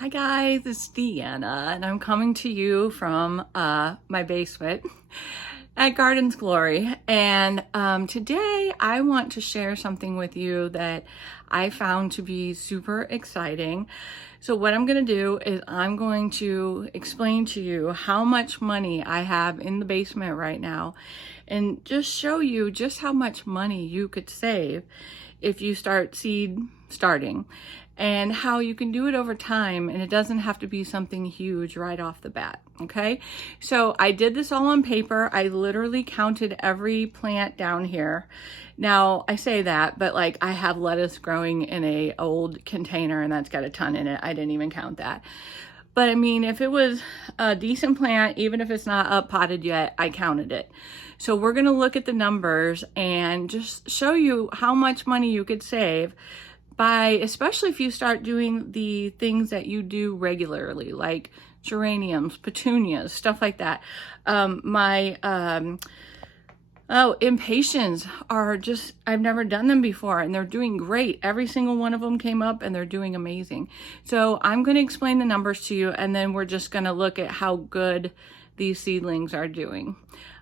Hi guys, it's Deanna and I'm coming to you from my basement at Gardens Glory. And today I want to share something with you that I found to be super exciting. So what I'm going to do is I'm going to explain to you how much money I have in the basement right now and just show you just how much money you could save if you start starting, and how you can do it over time and it doesn't have to be something huge right off the bat. Okay, so I did this all on paper. I literally counted every plant down here. Now I say that, but like I have lettuce growing in a old container and that's got a ton in it. I didn't even count that. But I mean, if it was a decent plant, even if it's not up potted yet, I counted it. So we're gonna look at the numbers and just show you how much money you could save by, especially if you start doing the things that you do regularly, like geraniums, petunias, stuff like that. Impatiens are just, I've never done them before and they're doing great. Every single one of them came up and they're doing amazing. So I'm going to explain the numbers to you and then we're just going to look at how good these seedlings are doing.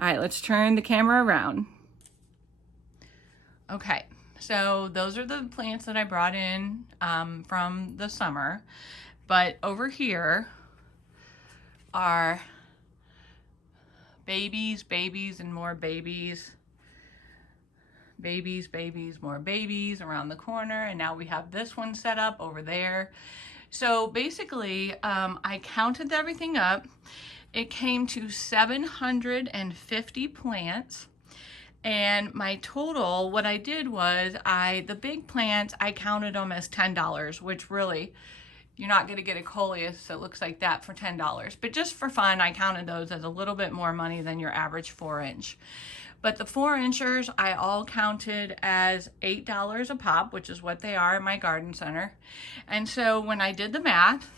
All right, let's turn the camera around. Okay, so those are the plants that I brought in from the summer. But over here are babies, and more babies. Babies, more babies around the corner. And now we have this one set up over there. So basically, I counted everything up. It came to 750 plants. And my total, what I did was the big plants, I counted them as $10, which really, you're not going to get a coleus that looks like that for $10. But just for fun, I counted those as a little bit more money than your average 4-inch. But the 4-inchers, I all counted as $8 a pop, which is what they are in my garden center. And so when I did the math,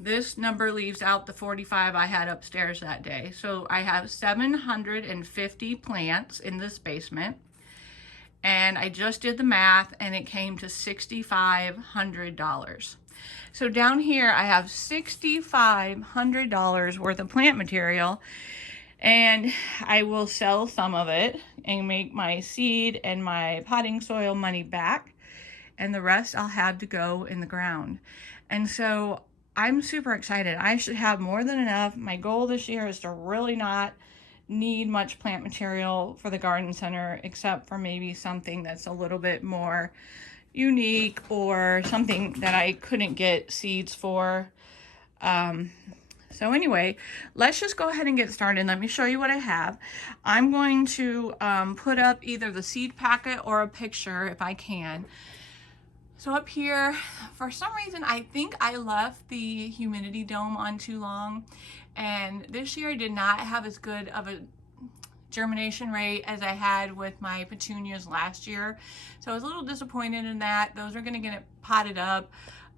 this number leaves out the 45 I had upstairs that day. So I have 750 plants in this basement. And I just did the math and it came to $6,500. So down here I have $6,500 worth of plant material, and I will sell some of it and make my seed and my potting soil money back, and the rest I'll have to go in the ground. And so I'm super excited. I should have more than enough. My goal this year is to really not need much plant material for the garden center, except for maybe something that's a little bit more unique or something that I couldn't get seeds for. So anyway, let's just go ahead and get started. Let me show you what I have. I'm going to put up either the seed packet or a picture if I can. So up here, for some reason, I think I left the humidity dome on too long. And this year I did not have as good of a germination rate as I had with my petunias last year. So I was a little disappointed in that. Those are gonna get potted up.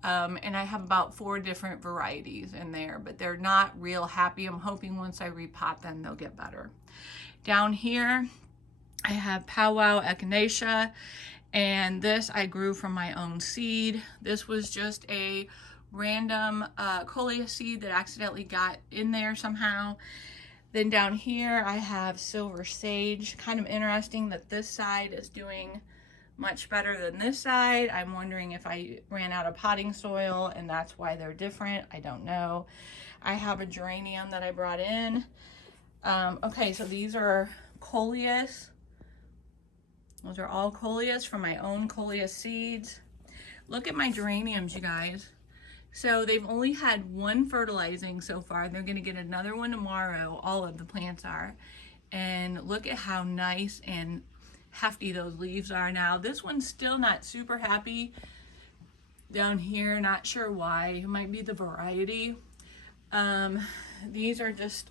And I have about 4 different varieties in there, but they're not real happy. I'm hoping once I repot them, they'll get better. Down here, I have Powwow Echinacea. And this I grew from my own seed. This was just a random coleus seed that accidentally got in there somehow. Then down here I have Silver Sage. Kind of interesting that this side is doing much better than this side. I'm wondering if I ran out of potting soil and that's why they're different. I don't know. I have a geranium that I brought in. Okay, so these are coleus. Those are all coleus from my own coleus seeds. Look at my geraniums, you guys. So they've only had 1 fertilizing so far. They're gonna get another one tomorrow, all of the plants are. And look at how nice and hefty those leaves are now. This one's still not super happy down here, not sure why. It might be the variety. These are just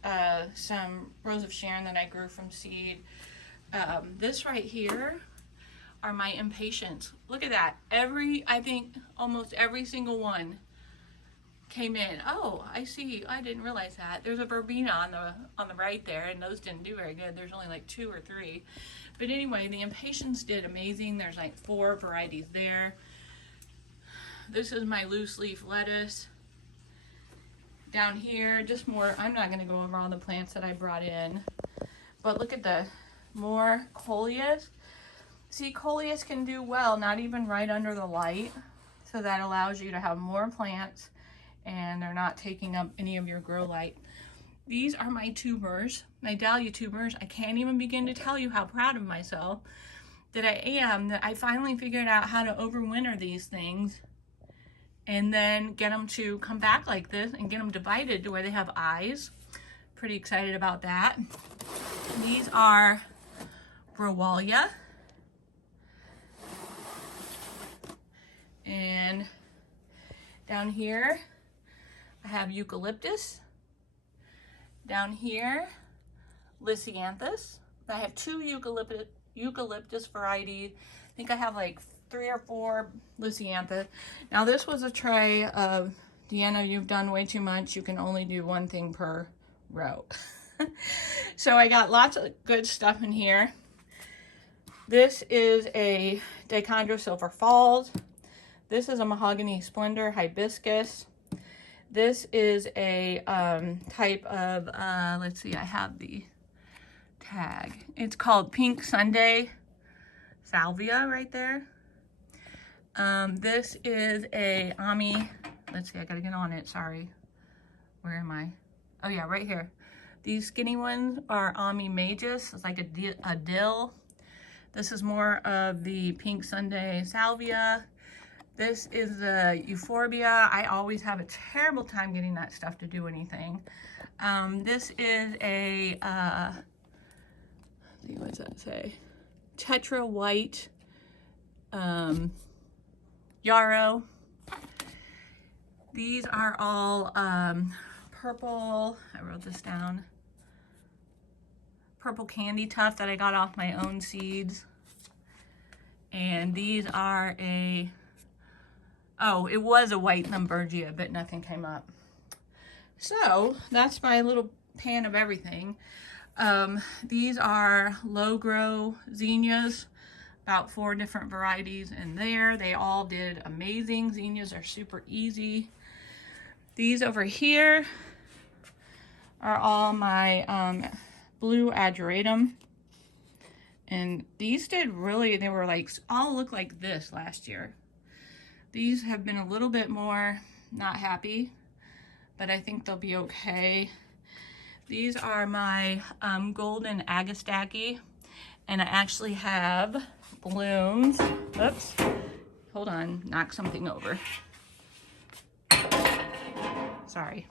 some Rose of Sharon that I grew from seed. This right here are my impatiens. Look at that. I think almost every single one came in. Oh, I see. I didn't realize that. There's a verbena on the right there, and those didn't do very good. There's only like 2 or 3. But anyway, the impatiens did amazing. There's like 4 varieties there. this is my loose leaf lettuce. Down here, just more, I'm not going to go over all the plants that I brought in, but look at the more coleus. See, coleus can do well, not even right under the light, so that allows you to have more plants and they're not taking up any of your grow light. These are my tubers, my dahlia tubers. I can't even begin to tell you how proud of myself that I am, that I finally figured out how to overwinter these things and then get them to come back like this and get them divided to where they have eyes. Pretty excited about that. These are Growallia. And down here, I have eucalyptus. Down here, Lisianthus. I have two eucalyptus varieties. I think I have like 3 or 4 Lisianthus. Now this was a tray of, Deanna, you've done way too much. You can only do one thing per row. So I got lots of good stuff in here. This is a Dichondra Silver Falls. This is a Mahogany Splendor Hibiscus. This is a type of, let's see, I have the tag. It's called Pink Sunday Salvia right there. This is a Ami, let's see, I gotta get on it, sorry. Where am I? Oh yeah, right here. These skinny ones are Ami Magus. It's like a dill. This is more of the Pink Sunday Salvia. This is the Euphorbia. I always have a terrible time getting that stuff to do anything. This is a, let's see, what does that say? Tetra White Yarrow. These are all purple, I wrote this down, purple candy tuft that I got off my own seeds. And these are a, oh, it was a white Thunbergia, but nothing came up. So that's my little pan of everything. These are low grow zinnias, about 4 different varieties in there. They all did amazing. Zinnias are super easy. These over here are all my blue ageratum. And these did really, they were like, all look like this last year. These have been a little bit more not happy, but I think they'll be okay. These are my golden Agastache, and I actually have blooms. Oops, hold on, knock something over. Sorry.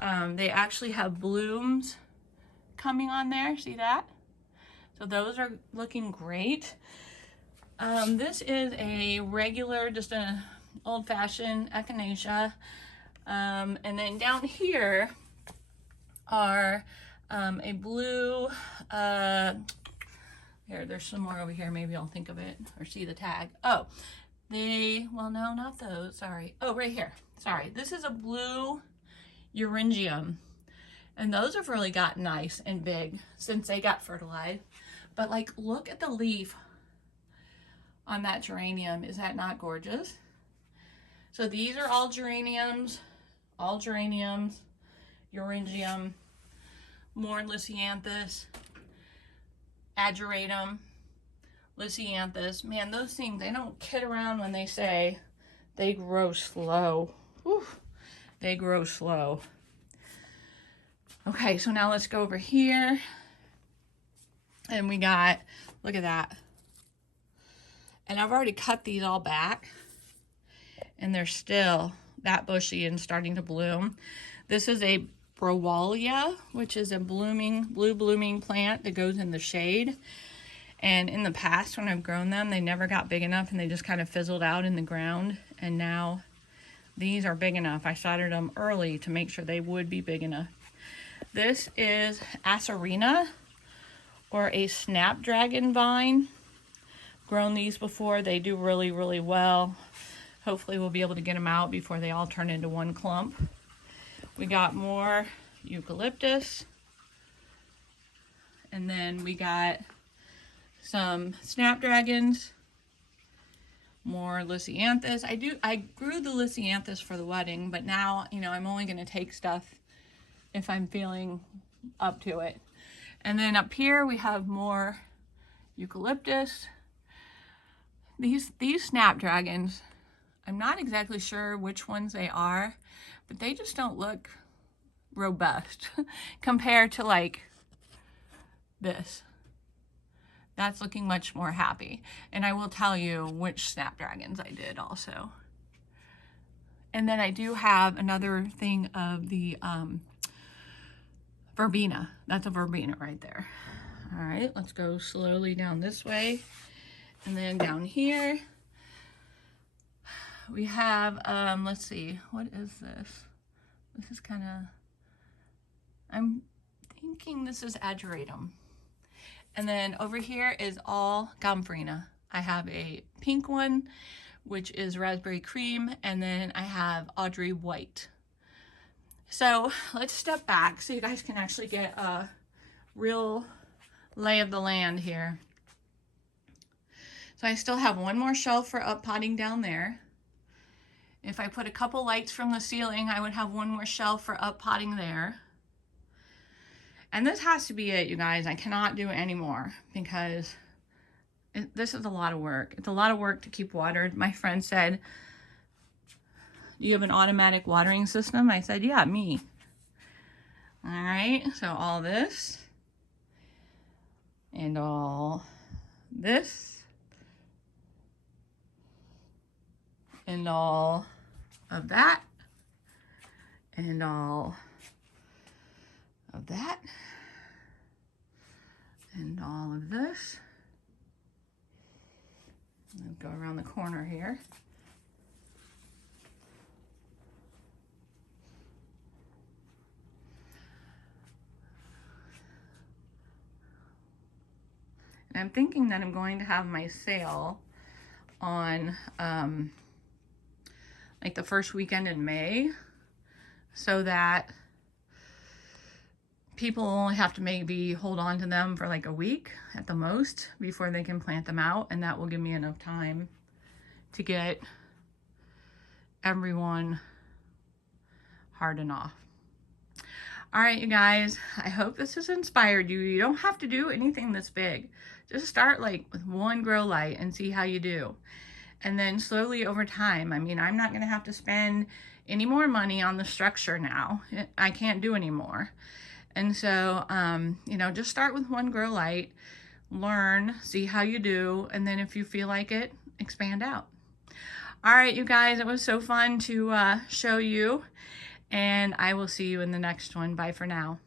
They actually have blooms coming on there, see that? So those are looking great. This is a regular, just an old-fashioned echinacea. And then down here are a blue, here, there's some more over here. Maybe I'll think of it or see the tag. Oh, well, no, not those, sorry. Oh, right here, sorry. This is a blue Euringium. And those have really gotten nice and big since they got fertilized. But like, look at the leaf on that geranium. Is that not gorgeous? So these are all geraniums, Euringium, more Lisianthus, ageratum, Lisianthus. Man, those things, they don't kid around when they say they grow slow. Whew, they grow slow. Okay, so now let's go over here. And we got, look at that. And I've already cut these all back. And they're still that bushy and starting to bloom. This is a Growallia, which is a blue blooming plant that goes in the shade. And in the past, when I've grown them, they never got big enough and they just kind of fizzled out in the ground. And now these are big enough. I started them early to make sure they would be big enough. This is Acerina, or a snapdragon vine. Grown these before. They do really, really well. Hopefully we'll be able to get them out before they all turn into one clump. We got more eucalyptus. And then we got some snapdragons, more Lisianthus. I grew the Lisianthus for the wedding, but now, you know, I'm only going to take stuff if I'm feeling up to it. And then up here we have more eucalyptus. These snapdragons, I'm not exactly sure which ones they are, but they just don't look robust compared to like this. That's looking much more happy. And I will tell you which snapdragons I did also. And then I do have another thing of the verbena. That's a verbena right there. All right, let's go slowly down this way. And then down here, we have, let's see, what is this? This is kind of, I'm thinking this is ageratum. And then over here is all gomphrena. I have a pink one, which is raspberry cream, and then I have Audrey white. So let's step back so you guys can actually get a real lay of the land here. So I still have one more shelf for up potting down there. If I put a couple lights from the ceiling, I would have one more shelf for up potting there. And this has to be it, you guys. I cannot do any more because this is a lot of work. It's a lot of work to keep watered. My friend said, "Do you have an automatic watering system?" I said, "Yeah, me." All right, so all this and all this and all of that and all of that and all of this. Let's go around the corner here. And I'm thinking that I'm going to have my sale on like the first weekend in May, so that people only have to maybe hold on to them for like a week at the most before they can plant them out, and that will give me enough time to get everyone hardened off. All right, you guys, I hope this has inspired you. You don't have to do anything this big. Just start like with one grow light and see how you do. And then slowly over time, I mean, I'm not gonna have to spend any more money on the structure now. I can't do anymore. And so, you know, just start with one grow light, learn, see how you do, and then if you feel like it, expand out. All right, you guys, it was so fun to show you, and I will see you in the next one. Bye for now.